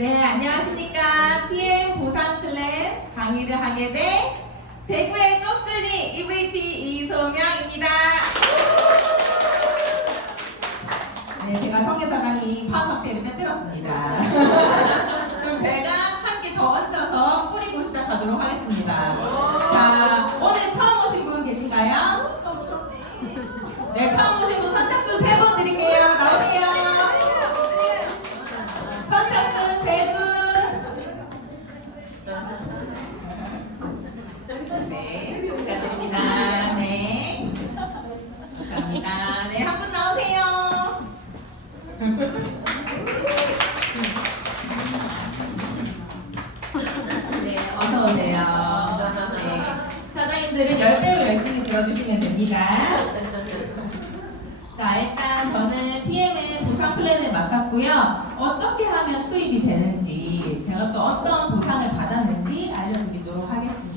네, 안녕하십니까. PM 보상 플랜 강의를 하게 된 대구의 똑순이 EVP 이소명입니다. 네, 제가 성계사장이 파악학회를 빼뜨렸습니다. 그럼 제가 한 개 더 얹어서 뿌리고 시작하도록 하겠습니다. 자, 오늘 처음 오신 분 계신가요? 네, 처음 오신 분 선착순 3분 드릴게요. 나오세요. 선착순 3분. 네, 축하드립니다. 네. 감사합니다. 네, 한 분 나오세요. 네, 어서 오세요. 네, 사장님들은 10배로 열심히 들어주시면 됩니다. 자, 일단 저는 PM의 보상 플랜을 맡았고요. 어떻게 하면 수입이 되는지, 제가 또 어떤 보상을 받았는지 알려드리도록 하겠습니다.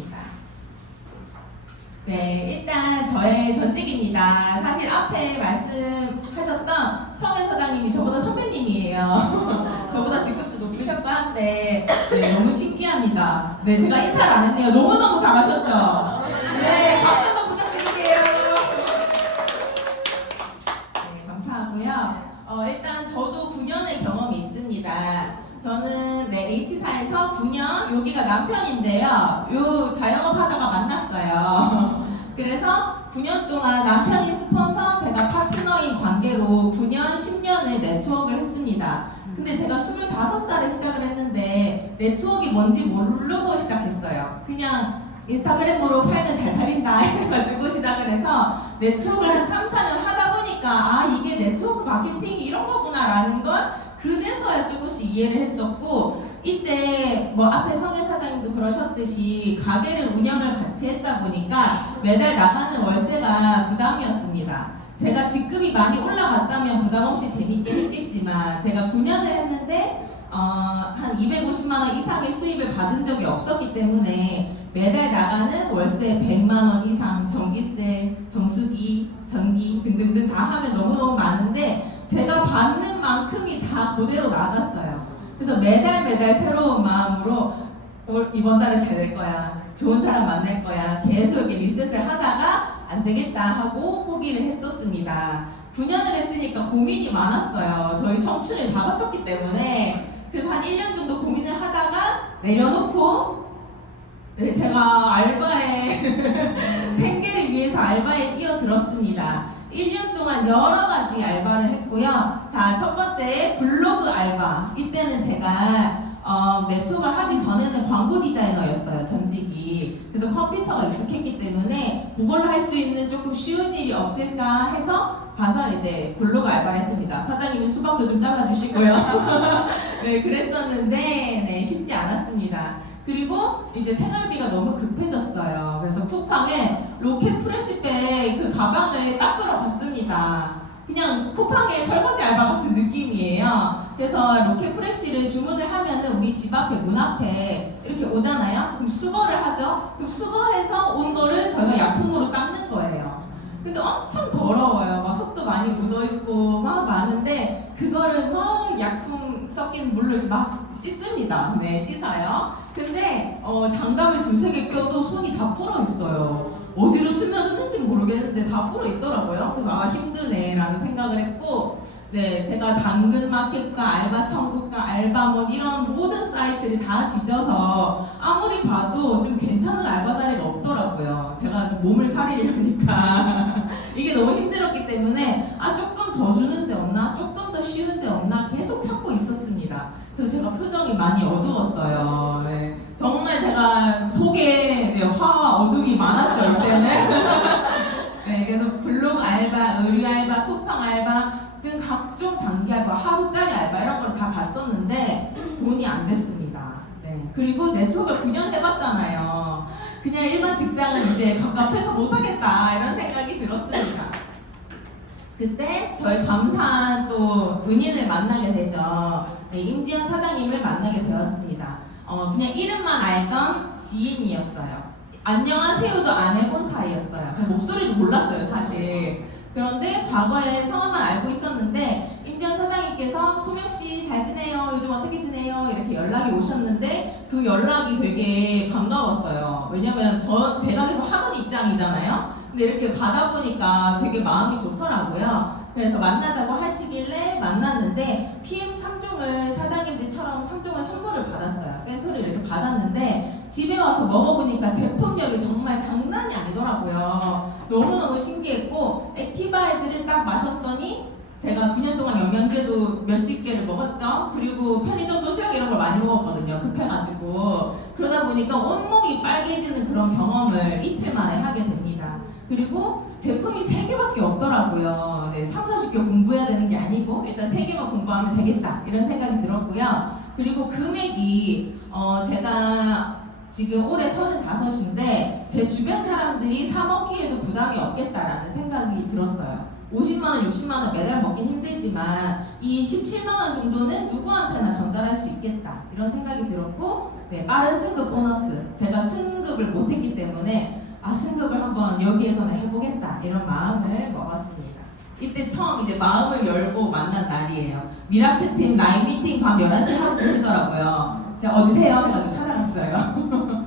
네, 일단 저의 전직입니다. 사실 앞에 말씀하셨던 성현 사장님이 저보다 선배님이에요. 저보다 직급도 높으셨고 한데 네, 너무 신기합니다. 네, 제가 인사를 안 했네요. 너무너무 잘하셨죠? 네, 박수 한번 부탁드릴게요. 네, 감사하고요. 일단 저도 9년의 경험이 있습니다. 저는 네, H사에서 9년, 여기가 남편인데요. 요 자영업 하다가 만났어요. 그래서 9년 동안 남편이 스폰서, 제가 파트너인 관계로 9년, 10년을 네트워크를 했습니다. 근데 제가 25살에 시작을 했는데 네트워크가 뭔지 모르고 시작했어요. 그냥 인스타그램으로 팔면 잘 팔린다 해가지고 시작을 해서 네트워크를 한 3, 4년 하다 보니까 아, 이게 네트워크 마케팅이 이런 거구나 라는 걸 그제서야 조금씩 이해를 했었고, 이때 뭐 앞에 성일 사장님도 그러셨듯이 가게를 운영을 같이 했다 보니까 매달 나가는 월세가 부담이었습니다. 제가 직급이 많이 올라갔다면 부담 없이 재밌게 했겠지만 제가 9년을 했는데 한 250만 원 이상의 수입을 받은 적이 없었기 때문에 매달 나가는 월세 100만 원 이상, 전기세, 정수기, 전기 등등등 다 하면 너무너무 많은데 제가 받는 만큼이 다 그대로 나갔어요. 그래서 매달 새로운 마음으로 이번 달에 잘 될 거야, 좋은 사람 만날 거야, 계속 이렇게 리셋을 하다가 안 되겠다 하고 포기를 했었습니다. 9년을 했으니까 고민이 많았어요. 저희 청춘을 다 바쳤기 때문에. 그래서 한 1년 정도 고민을 하다가 내려놓고 네, 제가 알바에 생계를 위해서 알바에 뛰어들었습니다. 1년 동안 여러 가지 알바를 했고요. 자, 첫 번째 블로그 알바. 이때는 제가 네트워크를 하기 전에는 광고 디자이너였어요, 전직이. 그래서 컴퓨터가 익숙했기 때문에 그걸로 할 수 있는 조금 쉬운 일이 없을까 해서 가서 이제 블로그 알바를 했습니다. 사장님이 수박도 좀 잘라주시고요. 네, 그랬었는데 네, 쉽지 않았습니다. 그리고 이제 생활비가 너무 급해졌어요. 그래서 쿠팡에 로켓 프레시백 그 가방을 닦으러 갔습니다. 그냥 쿠팡의 설거지 알바 같은 느낌이에요. 그래서 로켓 프레시를 주문을 하면은 우리 집 앞에 문 앞에 이렇게 오잖아요. 그럼 수거를 하죠. 그럼 수거해서 온 거를 저희가 약품으로 닦는 거예요. 근데 엄청 더러워요. 막 흙도 많이 묻어있고 막 많은데 그거를 막 약품 섞인 물로 이렇게 막 씻습니다. 네, 씻어요. 근데 장갑을 2-3개 껴도 손이 다 불어 있어요. 어디로 스며드는지 모르겠는데 다 불어 있더라고요. 그래서 아, 힘드네 라는 생각을 했고, 네, 제가 당근마켓과 알바천국과 알바몬 이런 모든 사이트를 다 뒤져서 아무리 봐도 좀 괜찮은 알바 자리가 없더라고요. 제가 좀 몸을 사리려니까 이게 너무 힘들었기 때문에 아, 조금 더 주는 데 없나? 조금 더 쉬운 데 없나? 계속 찾고 있었습니다. 그래서 제가 표정이 많이 어두웠어요. 네. 정말 제가 속에 네, 화와 어둠이 많았죠, 이때는. 네, 그래서 블로그 알바, 의류 알바, 쿠팡 알바 등 각종 단기 알바, 하루짜리 알바 이런 걸 다 갔었는데 돈이 안 됐습니다. 네. 그리고 네트워크를 9년 해봤잖아요. 그냥 일반 직장은 이제 갑갑해서 못하겠다 이런 생각이 들었습니다. 그때 저희 감사한 또 은인을 만나게 되죠. 네, 임지현 사장님을 만나게 되었습니다. 그냥 이름만 알던 지인이었어요. 안녕하세요도 안 해본 사이였어요. 목소리도 몰랐어요, 사실. 그런데 과거에 성함만 알고 있었는데 임지현 사장님께서 소명씨 잘 지내요? 요즘 어떻게 지내요? 이렇게 이렇게 연락이 오셨는데 그 연락이 되게 반가웠어요. 왜냐면 제가 계속 하는 입장이잖아요. 근데 이렇게 받아보니까 되게 마음이 좋더라고요. 그래서 만나자고 하시길래 만났는데 PM 3종을 사장님들처럼 3종을 선물을 받았어요. 샘플을 이렇게 받았는데 집에 와서 먹어보니까 제품력이 정말 장난이 아니더라고요. 너무너무 신기했고 액티바이즈를 딱 마셨더니 제가 9년 동안 영양제도 몇십 개를 먹었죠. 그리고 편의점 도시락 이런 걸 많이 먹었거든요. 급해가지고. 그러다 보니까 온몸이 빨개지는 그런 경험을 이틀 만에 하게 됩니다. 그리고 제품이 3개밖에 없더라고요. 네, 3, 40개 공부해야 되는 게 아니고 일단 3개만 공부하면 되겠다 이런 생각이 들었고요. 그리고 금액이 제가 지금 올해 35인데 제 주변 사람들이 사 먹기에도 부담이 없겠다라는 생각이 들었어요. 50만원, 60만원 매달 먹긴 힘들지만 이 17만원 정도는 누구한테나 전달할 수 있겠다 이런 생각이 들었고, 네, 빠른 승급 보너스, 제가 승급을 못했기 때문에 승급을 한번 여기에서는 해보겠다 이런 마음을 먹었습니다. 이때 처음 이제 마음을 열고 만난 날이에요. 미라클팀 라인 미팅 밤 11시 하고 계시더라고요. 제가 어디세요? 해가지고 찾아갔어요.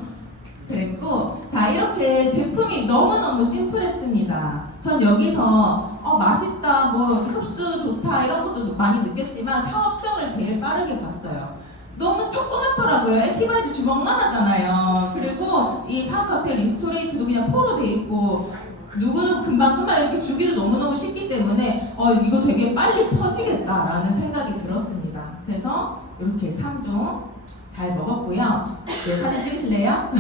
그랬고, 자, 이렇게 제품이 너무너무 심플했습니다. 전 여기서 맛있다, 뭐 흡수 좋다 이런 것도 많이 느꼈지만 사업성을 제일 빠르게 봤어요. 너무 조그맣더라고요. 액티바이즈 주먹만 하잖아요. 그리고 이 파워칵테일 리스토레이트도 그냥 포로 돼 있고 누구는 금방금방 이렇게 주기도 너무너무 쉽기 때문에 이거 되게 빨리 퍼지겠다라는 생각이 들었습니다. 그래서 이렇게 3종 잘 먹었고요. 네, 사진 찍으실래요?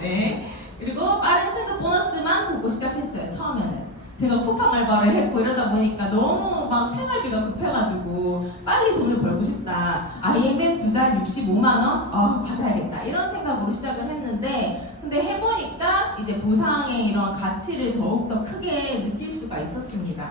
네. 그리고 빠른 승급 보너스만 보고 시작했어요. 처음에는. 제가 쿠팡 알바를 했고 이러다 보니까 너무 막 생활비가 급해가지고 빨리 돈을 벌고 싶다. IMF 2달 65만원? 받아야겠다. 이런 생각으로 시작을 했는데 근데 해보니까 이제 보상의 이런 가치를 더욱더 크게 느낄 수가 있었습니다.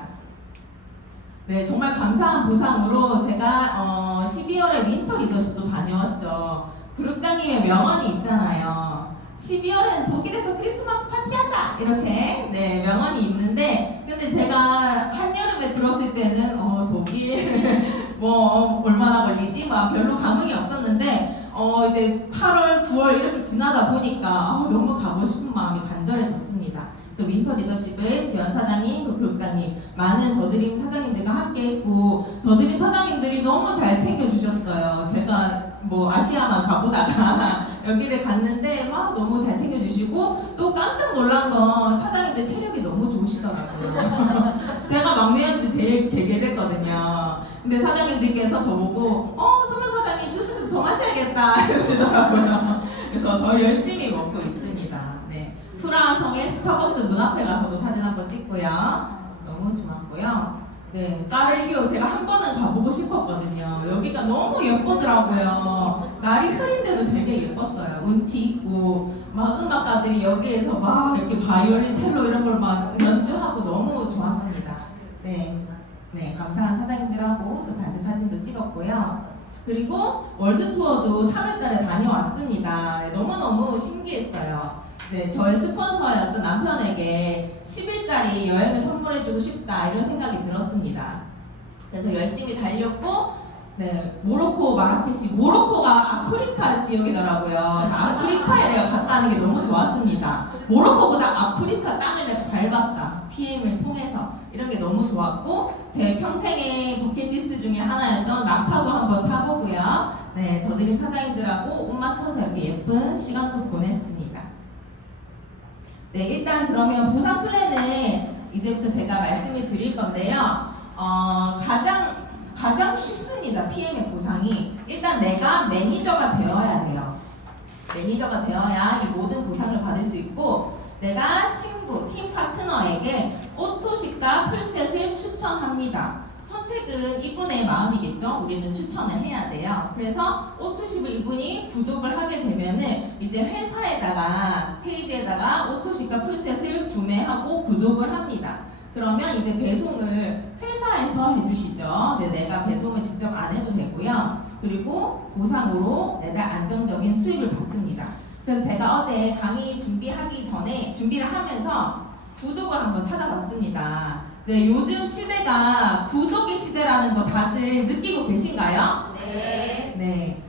네, 정말 감사한 보상으로 제가 12월에 윈터 리더십도 다녀왔죠. 그룹장님의 명언이 있잖아요. 12월엔 독일에서 크리스마스 파티하자! 이렇게 네, 명언이 있는데 근데 제가 한여름에 들었을 때는 독일 뭐 얼마나 걸리지? 막 별로 감흥이 없었는데 이제 8월, 9월 이렇게 지나다 보니까 너무 가고 싶은 마음이 간절해졌습니다. 그래서 윈터 리더십을 지연 사장님, 교육장님, 많은 더드림 사장님들과 함께 했고 더드림 사장님들이 너무 잘 챙겨주셨어요. 제가 뭐 아시아만 가보다가 여기를 갔는데 막 너무 잘 챙겨주시고 또 깜짝 놀란 건 사장님들 체력이 너무 좋으시더라고요. 제가 막내한테 제일 개개됐거든요. 근데 사장님들께서 저보고 20살 사장님 주스 좀 더 마셔야겠다 이러시더라고요. 그래서 더 열심히 먹고 있습니다. 네, 프라하성의 스타벅스 문 앞에 가서도 사진 한번 찍고요. 너무 좋았고요. 네, 까를리오 제가 한 번은 가보고 싶었거든요. 여기가 너무 예쁘더라고요. 날이 흐린데도 되게 예뻤어요. 운치 있고 막 음악가들이 여기에서 막 이렇게 바이올린, 첼로 이런 걸 막 연주하고 너무 좋았습니다. 네, 네, 감사한 사장님들하고 또 단체 사진도 찍었고요. 그리고 월드 투어도 3월달에 다녀왔습니다. 네, 너무너무 신기했어요. 네, 저의 스폰서였던 남편에게 10일짜리 여행을 선물해주고 싶다 이런 생각이 들었습니다. 그래서 열심히 달렸고 네, 모로코 마라케시, 모로코가 아프리카 지역이더라고요. 아프리카에 내가 갔다는 게 너무 좋았습니다. 모로코보다 아프리카 땅을 내가 밟았다. PM을 통해서 이런 게 너무 좋았고 제 평생의 버킷리스트 중에 하나였던 납타도 한번 타보고요. 네, 더드림 사장님들하고 옷 맞춰서 이렇게 예쁜 시간도 보냈습니다. 네, 일단 그러면 보상 플랜을 이제부터 제가 말씀을 드릴 건데요. 가장 쉽습니다. PM의 보상이. 일단 내가 매니저가 되어야 돼요. 매니저가 되어야 이 모든 보상을 받을 수 있고 내가 친구, 팀 파트너에게 오토식과 풀셋을 추천합니다. 선택은 이분의 마음이겠죠. 우리는 추천을 해야 돼요. 그래서 오토십을 이분이 구독을 하게 되면은 이제 회사에다가 페이지에다가 오토십과 풀셋을 구매하고 구독을 합니다. 그러면 이제 배송을 회사에서 해주시죠. 네, 내가 배송을 직접 안 해도 되고요. 그리고 보상으로 매달 안정적인 수입을 받습니다. 그래서 제가 어제 강의 준비하기 전에 준비를 하면서 구독을 한번 찾아봤습니다. 네, 요즘 시대가 구독의 시대라는 거 다들 느끼고 계신가요? 네. 네.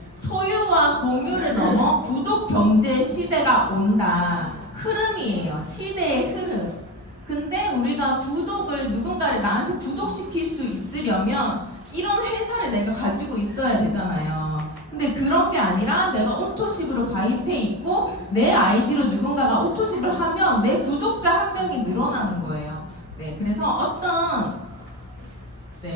넘어 구독 경제 시대가 온다. 흐름이에요. 시대의 흐름. 근데 우리가 구독을 누군가를 나한테 구독시킬 수 있으려면 이런 회사를 내가 가지고 있어야 되잖아요. 근데 그런 게 아니라 내가 오토십으로 가입해 있고 내 아이디로 누군가가 오토십을 하면 내 구독자 한 명이 늘어나는 거예요. 네, 그래서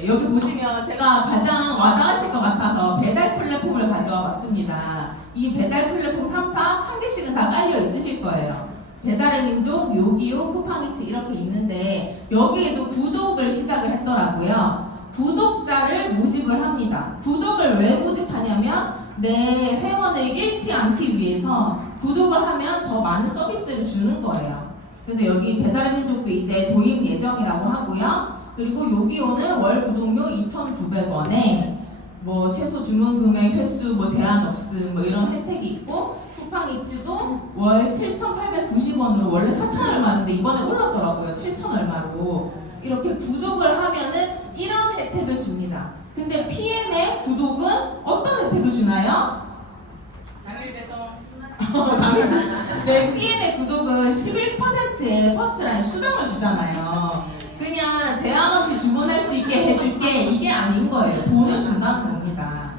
여기 보시면 제가 가장 와닿으실 것 같아서 배달 플랫폼을 가져와 봤습니다. 이 배달 플랫폼 3사 한 개씩은 다 깔려 있으실 거예요. 배달의 민족, 요기요, 쿠팡이츠 이렇게 있는데 여기에도 구독을 시작을 했더라고요. 구독자를 모집을 합니다. 구독을 왜 모집하냐면 내 회원을 잃지 않기 위해서 구독을 하면 더 많은 서비스를 주는 거예요. 그래서 여기 배달의 민족도 이제 도입 예정이라고 하고요. 그리고 요기요는 월 구독료 2,900원에 뭐 최소 주문 금액 횟수 뭐 제한 없음 뭐 이런 혜택이 있고 쿠팡이츠도 월 7,890원으로 원래 4,000 얼마인데 이번에 올랐더라고요. 7,000 얼마로. 이렇게 구독을 하면은 이런 혜택을 줍니다. 근데 PM의 구독은 어떤 혜택을 주나요? 당일 배송. 네, PM의 구독은 11%의 퍼스트라인 수당을 주잖아요. 그냥 제한 없이 주문할 수 있게 해줄게 이게 아닌 거예요. 돈을 준다는 겁니다.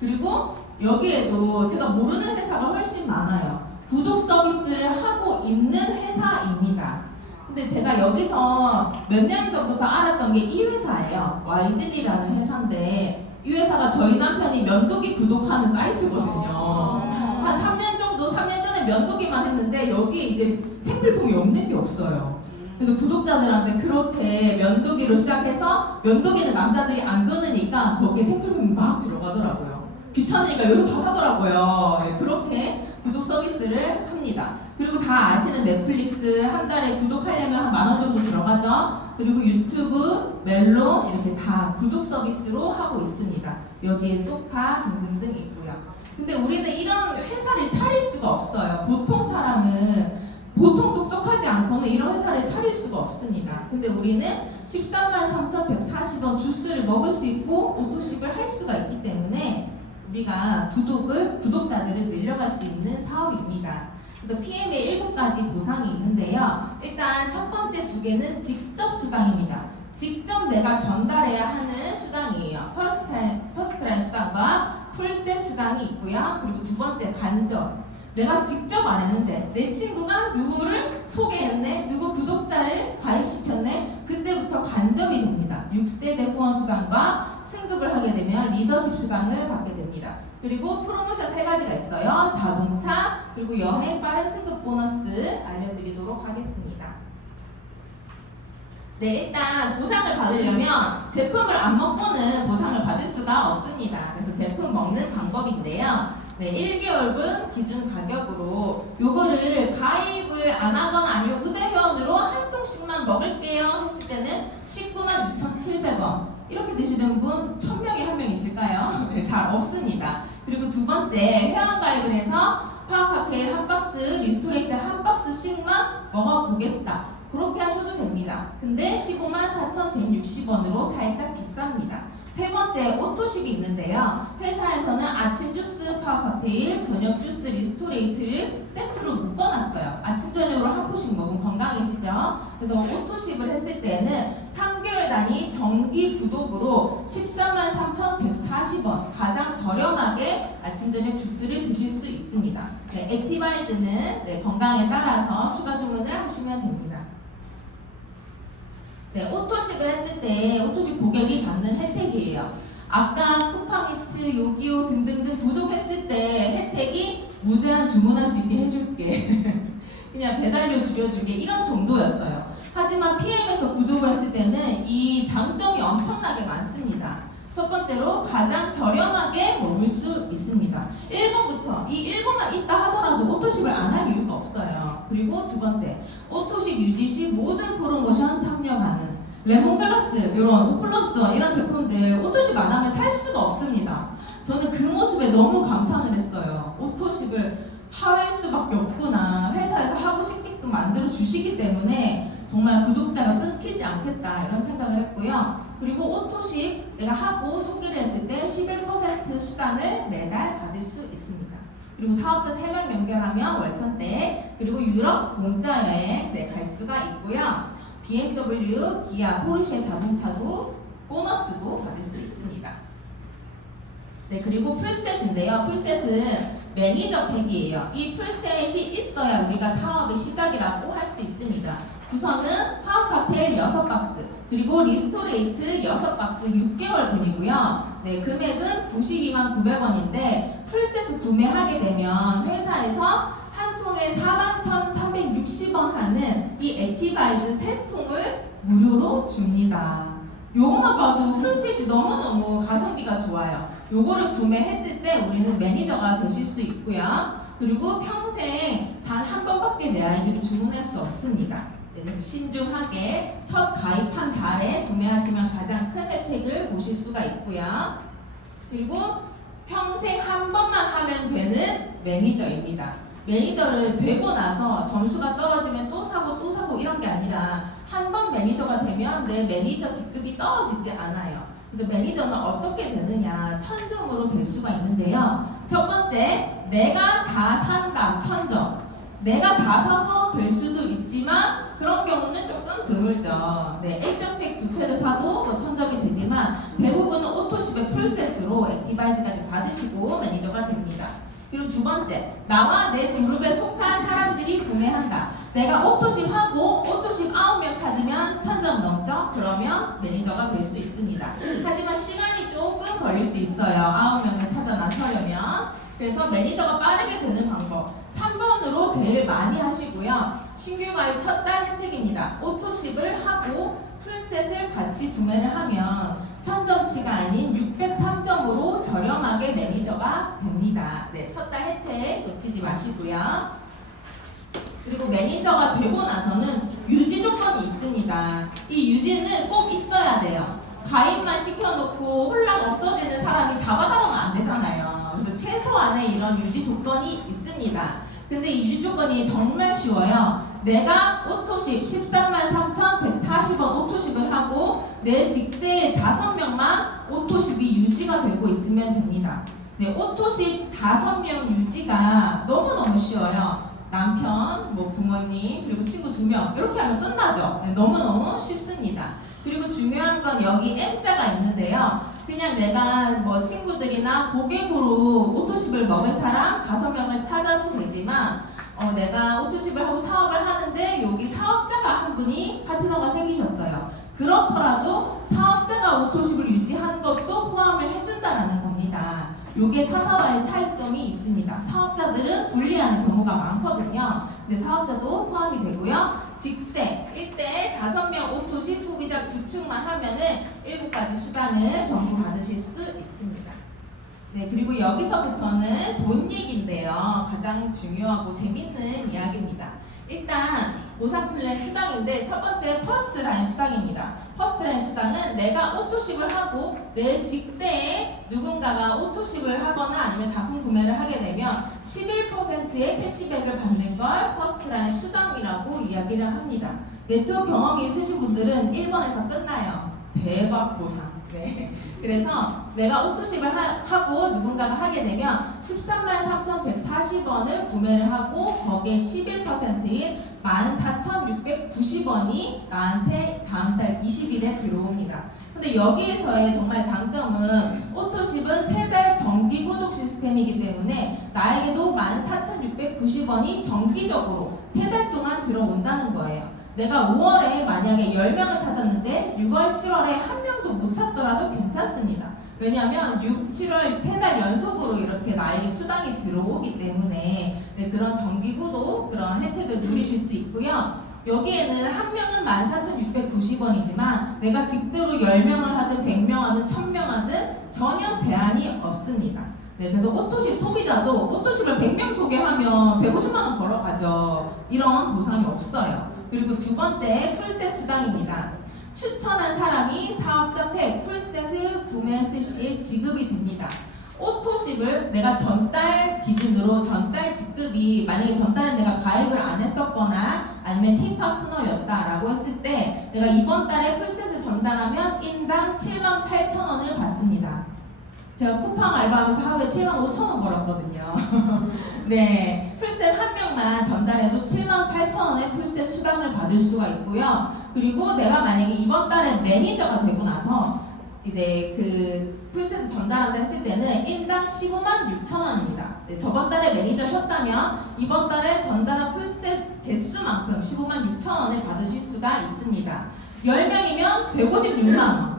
그리고 여기에도 제가 모르는 회사가 훨씬 많아요. 구독 서비스를 하고 있는 회사입니다. 근데 제가 여기서 몇 년 전부터 알았던 게 이 회사예요. YG리라는 회사인데 이 회사가 저희 남편이 면도기 구독하는 사이트거든요. 한 3년 전에 면도기만 했는데 여기에 이제 생필품이 없는 게 없어요. 그래서 구독자들한테 그렇게 면도기로 시작해서 면도기는 남자들이 안 끊으니까 거기에 생필품이 막 들어가더라고요. 귀찮으니까 여기서 다 사더라고요. 네, 그렇게 구독 서비스를 합니다. 그리고 다 아시는 넷플릭스 한 달에 구독하려면 한 10,000원 정도 들어가죠. 그리고 유튜브, 멜론 이렇게 다 구독 서비스로 하고 있습니다. 여기에 소카 등등등 있고요. 근데 우리는 이런 회사를 차릴 수가 없어요. 보통 사람은 보통 똑똑하지 않고는 이런 회사를 차릴 수가 없습니다. 근데 우리는 133,140원 주스를 먹을 수 있고 오토십을 할 수가 있기 때문에 우리가 구독자들을 늘려갈 수 있는 사업입니다. 그래서 PM의 7가지 보상이 있는데요. 일단 첫 번째 2개는 직접 수당입니다. 직접 내가 전달해야 하는 수당이에요. 퍼스트라인 수당과 풀셋 수당이 있고요. 그리고 2번째 간접. 내가 직접 안 했는데 내 친구가 누구를 소개했네, 누구 구독자를 가입시켰네, 그때부터 간접이 됩니다. 6세대 후원 수당과 승급을 하게 되면 리더십 수당을 받게 됩니다. 그리고 프로모션 3가지가 있어요. 자동차, 그리고 여행 빠른 승급 보너스 알려드리도록 하겠습니다. 네, 일단 보상을 받으려면 제품을 안 먹고는 보상을 받을 수가 없습니다. 그래서 제품 먹는 방법인데요. 네, 1개월분 기준 가격으로 요거를 가입을 안 하거나 아니면 우대회원으로 한 통씩만 먹을게요 했을 때는 192,700원. 이렇게 드시는 분 1000명에 1명 있을까요? 네, 잘 없습니다. 그리고 2번째 회원 가입을 해서 파워칵테일 한 박스, 리스토레이트 한 박스씩만 먹어보겠다. 그렇게 하셔도 됩니다. 근데 154,160원으로 살짝 비쌉니다. 3번째 오토십이 있는데요. 회사에서는 아침 주스 파워칵테일, 저녁 주스 리스토레이트를 세트로 묶어놨어요. 아침 저녁으로 한 포씩 먹으면 건강해지죠. 그래서 오토십을 했을 때는 3개월 단위 정기 구독으로 133,140원 가장 저렴하게 아침 저녁 주스를 드실 수 있습니다. 네, 액티바이즈는 건강에 따라서 추가 주문을 하시면 됩니다. 네, 오토십을 했을 때 오토십 고객이 받는 혜택이에요. 아까 쿠팡이츠, 요기요 등등등 구독했을 때 혜택이 무제한 주문할 수 있게 해줄게. 그냥 배달료 줄여줄게 이런 정도였어요. 하지만 PM에서 구독을 했을 때는 이 장점이 엄청나게 많습니다. 첫 번째로 가장 저렴하게 먹을 수 있습니다. 1번부터 이 1번만 있다 하더라도 오토십을 안 할 이유가 없어요. 그리고 2번째, 오토십 유지 시 모든 프로모션 참여 가능. 레몬글라스, 이런 오플러스원 이런 제품들 오토십 안 하면 살 수가 없습니다. 저는 그 모습에 너무 감탄을 했어요. 오토십을 할 수밖에 없구나. 회사에서 하고 싶게끔 만들어 주시기 때문에 정말 구독자가 끊기지 않겠다 이런 생각을 했고요. 그리고 오토십 내가 하고 소개를 했을 때 11% 수당을 매달 받을 수 있습니다. 그리고 사업자 3명 연결하면 월천대, 그리고 유럽 공짜 여행 갈 수가 있고요. BMW, 기아, 포르쉐 자동차도 보너스도 받을 수 있습니다. 네, 그리고 풀셋인데요. 풀셋은 매니저 팩이에요. 이 풀셋이 있어야 우리가 사업의 시작이라고 할 수 있습니다. 구성은 파워카텔 6박스, 그리고 리스토레이트 6박스 6개월분이고요. 네, 금액은 92만 900원인데 풀셋을 구매하게 되면 회사에서 한 통에 41,360원 하는 이 액티바이즈 3통을 무료로 줍니다. 요것만 봐도 풀셋이 너무너무 가성비가 좋아요. 요거를 구매했을 때 우리는 매니저가 되실 수 있고요. 그리고 평생 단 한 번밖에 내 아이디로 주문할 수 없습니다. 네, 그래서 신중하게 첫 가입한 달에 구매하시면 가장 큰 혜택을 보실 수가 있고요. 그리고 평생 한 번만 하면 되는 매니저입니다. 매니저를 되고 나서 점수가 떨어지면 또 사고 이런 게 아니라 한 번 매니저가 되면 내 매니저 직급이 떨어지지 않아요. 그래서 매니저는 어떻게 되느냐, 1000점으로 될 수가 있는데요. 첫 번째, 내가 다 산다, 1000점. 내가 다 사서 될 수도 있지만 그런 경우는 조금 드물죠. 네, 액션팩 2팩을 사도 1000점이 되지만 대부분은 오토십의 풀셋으로 액티바이즈까지 받으시고 매니저가 됩니다. 그리고 두 번째, 나와 내 그룹에 속한 사람들이 구매한다. 내가 오토십하고 오토십 9명 찾으면 1000점 넘죠? 그러면 매니저가 될 수 있습니다. 하지만 시간이 조금 걸릴 수 있어요. 9명을 찾아 나서려면. 그래서 매니저가 빠르게 되는 방법 3번으로 제일 많이 하시고요. 신규 가입 첫 달 혜택입니다. 오토십을 하고 풀셋을 같이 구매를 하면 1000점치가 아닌 603점으로 저렴하게 매니저가 됩니다. 네, 첫 달 혜택 놓치지 마시고요. 그리고 매니저가 되고 나서는 유지 조건이 있습니다. 이 유지는 꼭 있어야 돼요. 가입만 시켜놓고 홀랑 없어지는 사람이 다 받아가면 안 되잖아요. 그래서 최소한의 이런 유지 조건이 있습니다. 근데 이 유지 조건이 정말 쉬워요. 내가 오토십 133,140원 오토십을 하고 내 직대 5명만 오토십이 유지가 되고 있으면 됩니다. 네, 오토십 5명 유지가 너무너무 쉬워요. 남편, 부모님, 그리고 친구 2명 이렇게 하면 끝나죠. 네, 너무너무 쉽습니다. 그리고 중요한 건 여기 M자가 있는데요. 그냥 내가 친구들이나 고객으로 오토십을 먹을 사람 5명을 찾아도 되지만 내가 오토십을 하고 사업을 하는데 여기 사업자가 한 분이 파트너가 생기셨어요. 그렇더라도 사업자가 오토십을 유지하는 것도 포함을 해준다는 겁니다. 요게 타사와의 차이점이 있습니다. 사업자들은 분리하는 경우가 많거든요. 근데 사업자도 포함이 되고요. 직대 1대 5명 오토십 소비자 2층만 하면은 7가지 수당을 전부 받으실 수 있습니다. 네, 그리고 여기서부터는 돈 얘기인데요. 가장 중요하고 재밌는 이야기입니다. 일단 보상 플랜 수당인데 첫 번째 퍼스트라인 수당입니다. 퍼스트라인 수당은 내가 오토십을 하고 내 직대에 누군가가 오토십을 하거나 아니면 단품 구매를 하게 되면 11%의 캐시백을 받는 걸 퍼스트라인 수당이라고 이야기를 합니다. 네트워크 경험이 있으신 분들은 1번에서 끝나요. 대박 보상. 네. 그래서 내가 오토십을 하고 누군가가 하게 되면 133,140원을 구매를 하고 거기에 11%인 14,690원이 나한테 다음 달 20일에 들어옵니다. 근데 여기에서의 정말 장점은 오토십은 3달 정기 구독 시스템이기 때문에 나에게도 14,690원이 정기적으로 3달 동안 들어온다는 거예요. 내가 5월에 만약에 10명을 찾았는데 6월, 7월에 한 명도 못 찾더라도 괜찮습니다. 왜냐하면 6, 7월 3달 연속으로 이렇게 나에게 수당이 들어오기 때문에 네, 그런 정기구독 그런 혜택을 누리실 수 있고요. 여기에는 한 명은 14,690원이지만 내가 직대로 10명을 하든 100명 하든 1000명 하든 전혀 제한이 없습니다. 네, 그래서 오토십 소비자도 오토십을 100명 소개하면 150만 원 벌어가죠. 이런 보상이 없어요. 그리고 두 번째 풀셋 수당입니다. 추천한 사람이 사업자 팩 풀셋을 구매했을 시에 지급이 됩니다. 오토십을 내가 전달 기준으로 전달 직급이 만약에 전달에 내가 가입을 안 했었거나 아니면 팀 파트너였다라고 했을 때 내가 이번 달에 풀셋을 전달하면 인당 78,000원을 받습니다. 제가 쿠팡 알바하면서 하루에 75,000원 벌었거든요. 네, 풀셋 한 명만 전달해도 78,000원의 풀셋 수당을 받을 수가 있고요. 그리고 내가 만약에 이번 달에 매니저가 되고 나서 이제 그 풀셋을 전달한다 했을 때는 인당 156,000원입니다. 네, 저번 달에 매니저셨다면 이번 달에 전달한 풀셋 개수만큼 156,000원을 받으실 수가 있습니다. 10명이면 156만원.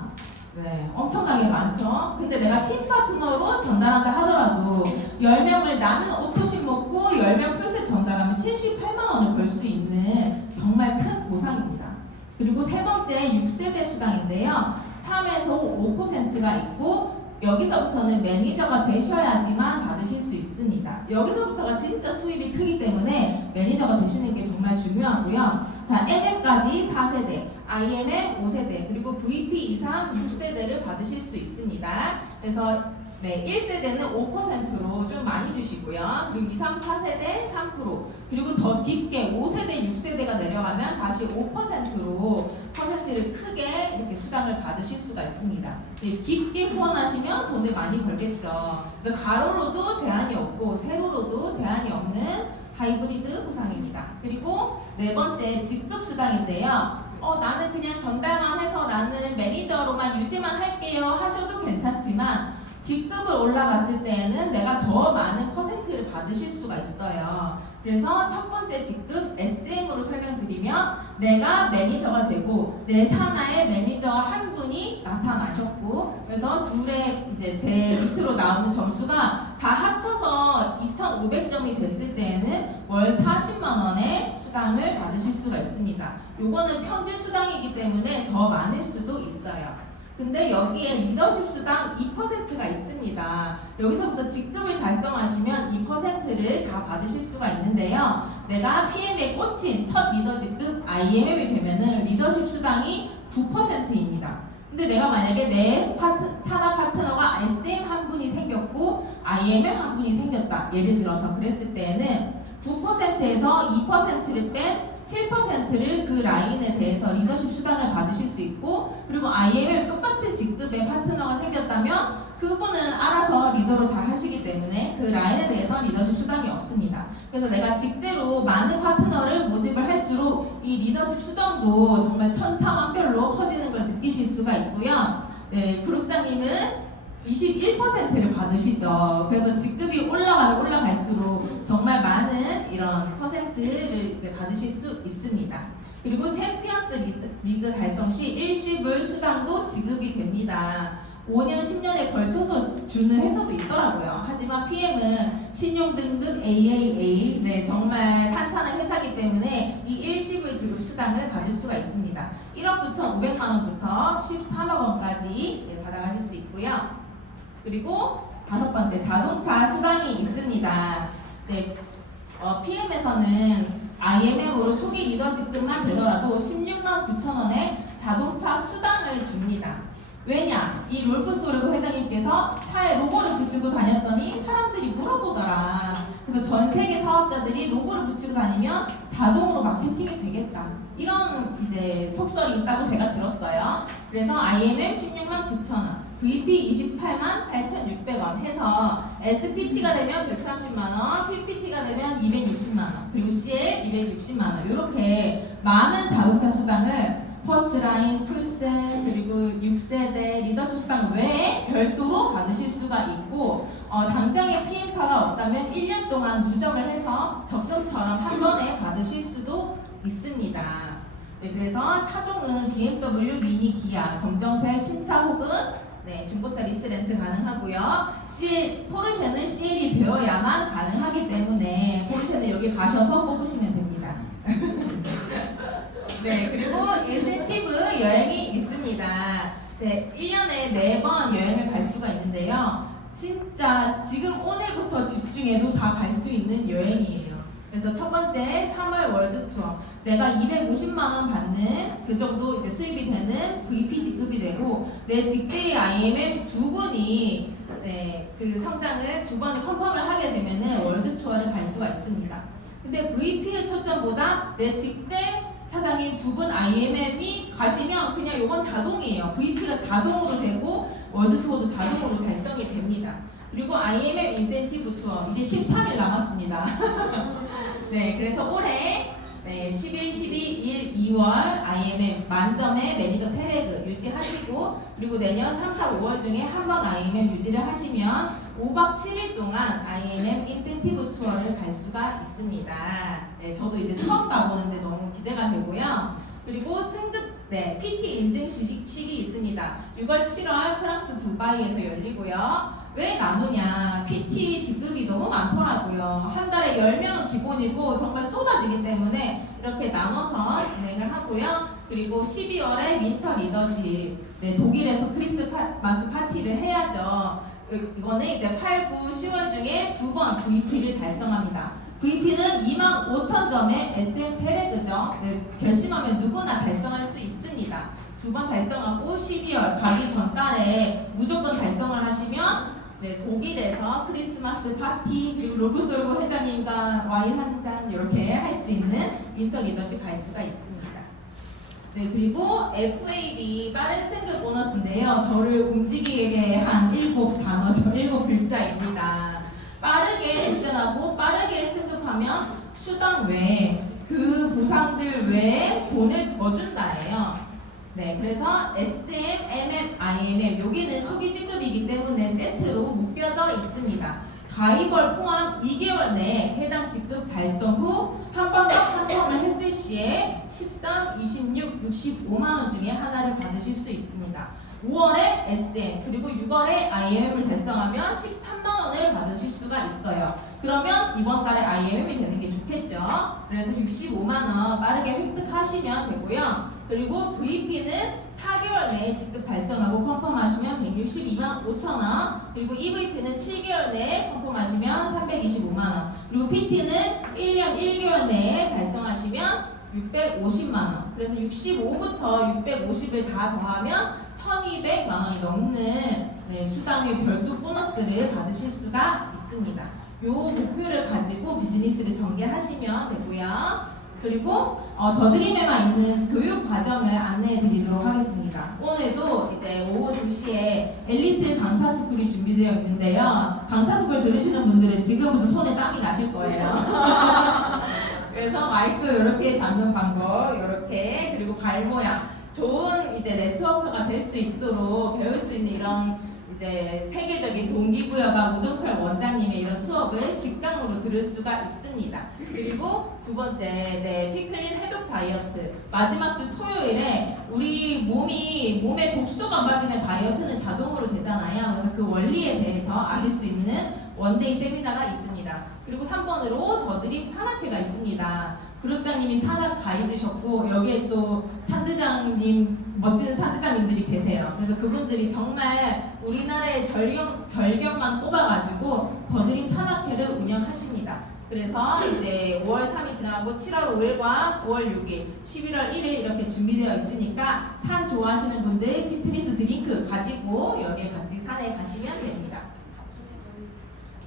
네, 엄청나게 많죠. 근데 내가 팀 파트너로 전달한다 하더라도 10명을 나는 오토십 먹고 10명 풀셋 전달하면 78만원을 벌 수 있는 정말 큰 보상입니다. 그리고 세 번째 6세대 수당인데요. 3에서 5%가 있고 여기서부터는 매니저가 되셔야지만 받으실 수 있습니다. 여기서부터가 진짜 수입이 크기 때문에 매니저가 되시는 게 정말 중요하고요. 자, MM까지 4세대, IMM 5세대, 그리고 VP 이상 6세대를 받으실 수 있습니다. 그래서 네, 1세대는 5%로 좀 많이 주시고요. 그리고 2, 3, 4세대 3%, 그리고 더 깊게 5세대, 6세대가 내려가면 다시 5%로 퍼센트를 크게 이렇게 수당을 받으실 수가 있습니다. 네, 깊게 후원하시면 돈을 많이 벌겠죠. 그래서 가로로도 제한이 없고 세로로도 제한이 없는 하이브리드 보상입니다. 그리고 네 번째 직급 수당인데요. 나는 그냥 전달만 해서 나는 매니저로만 유지만 할게요 하셔도 괜찮지만 직급을 올라갔을 때에는 내가 더 많은 퍼센트를 받으실 수가 있어요. 그래서 첫 번째 직급 SM으로 설명드리면 내가 매니저가 되고 내 산하에 매니저 한 분이 나타나셨고 그래서 둘의 이제 제 밑으로 나오는 점수가 다 합쳐서 2,500점이 됐을 때에는 월 40만 원의 수당을 받으실 수가 있습니다. 요거는 평균 수당이기 때문에 더 많을 수도 있어요. 근데 여기에 리더십 수당 2%가 있습니다. 여기서부터 직급을 달성하시면 2%를 다 받으실 수가 있는데요. 내가 PM에 꽂힌 첫 리더 직급 IMM이 되면은 리더십 수당이 9%입니다. 근데 내가 만약에 내 산하 파트너가 SM 한 분이 생겼고 IMM 한 분이 생겼다. 예를 들어서 그랬을 때에는 9%에서 2%를 뺀 7%를 그 라인에 대해서 리더십 수당을 받으실 수 있고 그리고 IMM 똑같은 직급의 파트너가 생겼다면 그분은 알아서 리더로 잘 하시기 때문에 그 라인에 대해서 리더십 수당이 없습니다. 그래서 내가 직대로 많은 파트너를 모집을 할수록 이 리더십 수당도 정말 천차만별로 커지는 걸 느끼실 수가 있고요. 네, 그룹장님은 21%를 받으시죠. 그래서 직급이 올라가면 올라갈수록 정말 많은 이런 퍼센트를 이제 받으실 수 있습니다. 그리고 챔피언스 리그 달성 시 일시불 수당도 지급이 됩니다. 5년, 10년에 걸쳐서 주는 회사도 있더라고요. 하지만 PM은 신용등급 AAA, 네, 정말 탄탄한 회사이기 때문에 이 일시불 지급 수당을 받을 수가 있습니다. 1억 9,500만 원부터 13억 원까지 네, 받아가실 수 있고요. 그리고 다섯 번째 자동차 수당이 있습니다. 네, PM에서는 IMM으로 초기 리더 직급만 되더라도 16만 9천 원의 자동차 수당을 줍니다. 왜냐? 이 롤프소르그 회장님께서 차에 로고를 붙이고 다녔더니 사람들이 물어보더라. 그래서 전 세계 사업자들이 로고를 붙이고 다니면 자동으로 마케팅이 되겠다. 이런 이제 속설이 있다고 제가 들었어요. 그래서 IMM 16만 9천 원, VP 28만 8,600원 해서 SPT가 되면 130만원, PPT가 되면 260만원, 그리고 CL 260만원 이렇게 많은 자동차 수당을 퍼스트라인, 풀셋, 그리고 6세대 리더십 수당 외에 별도로 받으실 수가 있고 당장에 PM카가 없다면 1년 동안 누적을 해서 적금처럼 한 번에 받으실 수도 있습니다. 네, 그래서 차종은 BMW, 미니, 기아, 검정색, 신차 혹은 네, 중고차 리스 렌트 가능하고요. 포르쉐는 CL이 되어야만 가능하기 때문에 포르쉐는 여기 가셔서 뽑으시면 됩니다. 네, 그리고 인센티브 여행이 있습니다. 제 1년에 4번 여행을 갈 수가 있는데요. 진짜 지금 오늘부터 집중해도 다 갈 수 있는 여행이에요. 그래서 첫 번째 3월 월드 투어. 내가 250만 원 받는 그 정도 이제 수입이 되는 VP 직급이 되고 내 직대의 IMM 두 분이 네, 그 성장을 두 번에 컨펌을 하게 되면은 월드 투어를 갈 수가 있습니다. 근데 VP의 초점보다 내 직대 사장님 두 분 IMM이 가시면 그냥 요건 자동이에요. VP가 자동으로 되고 월드 투어도 자동으로 달성이 됩니다. 그리고 IMF 인센티브 투어 이제 13일 남았습니다. 네, 그래서 올해 11, 12, 1, 2월 IMF 만점의 매니저 세레그 유지하시고 그리고 내년 3, 4, 5월 중에 한 번 IMF 유지를 하시면 5박 7일 동안 IMF 인센티브 투어를 갈 수가 있습니다. 네, 저도 이제 처음 가보는데 너무 기대가 되고요. 그리고 PT 인증식이 있습니다. 6월, 7월 프랑스 두바이에서 열리고요. 왜 나누냐? PT 직급이 너무 많더라고요. 한 달에 10명은 기본이고 정말 쏟아지기 때문에 이렇게 나눠서 진행을 하고요. 그리고 12월에 윈터 리더십, 독일에서 크리스마스 파티를 해야죠. 이거는 이제 8, 9, 10월 중에 2번 VP를 달성합니다. VP는 25,000점의 SM 세레그죠. 결심하면 누구나 달성할 수 있습니다. 2번 달성하고 12월 가기 전달에 무조건 달성을 하시면 독일에서 크리스마스 파티 그리고 로브솔고 회장님과 와인 한 잔 이렇게 할 수 있는 윈터 리더십 갈 수가 있습니다. 네, 그리고 FAB 빠른 승급 보너스인데요. 저를 움직이게 한 7단어죠. 7글자입니다. 빠르게 액션하고 빠르게 승급하면 수당 외에 그 보상들 외에 돈을 더 준다예요. 네, 그래서 SM, MM, IMF 여기는 초기 직급이기 때문에 세트로 묶여져 있습니다. 가입월 포함 2개월 내에 해당 직급 달성 후 한 번 더 환송을 했을 시에 13, 26, 65만 원 중에 하나를 받으실 수 있습니다. 5월에 SM 그리고 6월에 IMF를 달성하면 13만 원을 받으실 수가 있어요. 그러면 이번 달에 IMF이 되는 게 좋겠죠. 그래서 65만 원 빠르게 획득하시면 되고요. 그리고 VP는 4개월 내에 직급 달성하고 컨펌하시면 162만 5천 원. 그리고 EVP는 7개월 내에 컨펌하시면 325만 원. 그리고 PT는 1년 1개월 내에 달성하시면 650만 원. 그래서 65부터 650을 다 더하면 1,200만 원이 넘는 수당의 별도 보너스를 받으실 수가 있습니다. 요 목표를 가지고 비즈니스를 전개하시면 되고요. 그리고 더드림에만 있는 교육 과정을 안내해 드리도록 하겠습니다. 오늘도 이제 오후 2시에 엘리트 강사 스쿨이 준비되어 있는데요. 강사 스쿨 들으시는 분들은 지금부터 손에 땀이 나실 거예요. 그래서 마이크 이렇게 잡는 방법, 이렇게 그리고 발 모양 좋은 이제 네트워크가 될 수 있도록 배울 수 있는 이런 이제 세계적인 동기부여가 우정철 원장님의 이런 수업을 직강으로 들을 수가 있습니다. 그리고 두 번째, 피클린 해독 다이어트 마지막 주 토요일에 우리 몸에 독소가 안 빠지면 다이어트는 자동으로 되잖아요. 그래서 그 원리에 대해서 아실 수 있는 원데이 세미나가 있습니다. 그리고 3번으로 더드림 산악회가 있습니다. 그룹장님이 산악 가이드셨고 여기에 또 멋진 산대장님들이 계세요. 그래서 그분들이 정말 우리나라의 절경만 뽑아가지고 더드림 산악회를 운영하십니다. 그래서 이제 5월 3일 지나고 7월 5일과 9월 6일, 11월 1일 이렇게 준비되어 있으니까 산 좋아하시는 분들 피트니스 드링크 가지고 여기에 같이 산에 가시면 됩니다.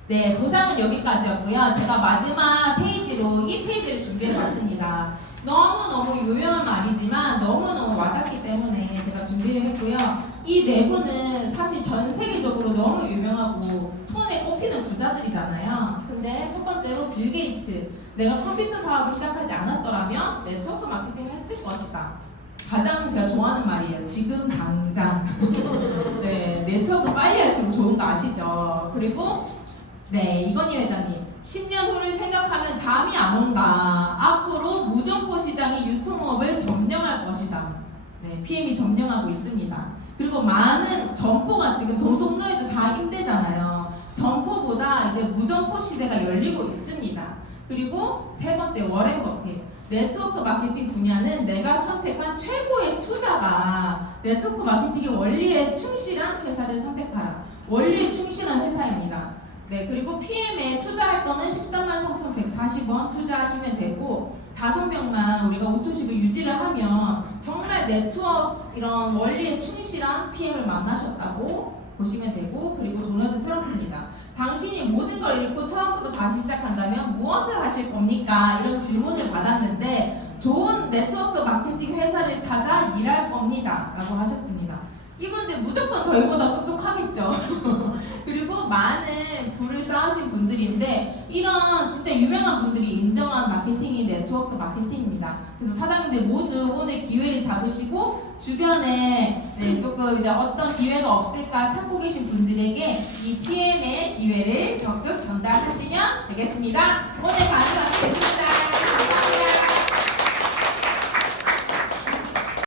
네, 보상은 여기까지였고요. 제가 마지막 페이지로 이 페이지를 준비해봤습니다. 너무너무 유명한 말이지만 너무너무 와닿기 때문에 제가 준비를 했고요. 이 내부는 사실 전 세계적으로 너무 유명하고 손에 꼽히는 부자들이잖아요. 근데 첫 번째로 빌 게이츠. 내가 컴퓨터 사업을 시작하지 않았더라면 네트워크 마케팅을 했을 것이다. 가장 제가 좋아하는 말이에요. 지금 당장. 네, 네트워크 빨리 할수록 좋은 거 아시죠? 그리고 이건희 회장님, 10년 후를 생각하면 잠이 안 온다. 앞으로 무점포 시장이 유통업을 점령할 것이다. PM이 점령하고 있습니다. 그리고 많은 점포가 지금 도속로에도 다 임대잖아요. 점포보다 이제 무점포 시대가 열리고 있습니다. 그리고 세 번째, 워렌 버핏. 네트워크 마케팅 분야는 내가 선택한 최고의 투자다. 네트워크 마케팅의 원리에 충실한 회사를 선택하라. 원리에 충실한 회사입니다. 그리고 PM에 투자할 거는 133,3,140원 투자하시면 되고 5명만 우리가 오토십을 유지를 하면 정말 네트워크 이런 원리에 충실한 PM을 만나셨다고 보시면 되고 그리고 도널드 트럼프입니다. 당신이 모든 걸 잃고 처음부터 다시 시작한다면 무엇을 하실 겁니까? 이런 질문을 받았는데 좋은 네트워크 마케팅 회사를 찾아 일할 겁니다. 라고 하셨습니다. 이분들 무조건 저희보다 똑똑하겠죠. 그리고 많은 부를 쌓으신 분들인데 이런 진짜 유명한 분들이 인정한 마케팅이 네트워크 마케팅입니다. 그래서 사장님들 모두 오늘 기회를 잡으시고 주변에 조금 이제 어떤 기회가 없을까 찾고 계신 분들에게 이 PM의 기회를 적극 전달하시면 되겠습니다. 오늘 강의 마치겠습니다.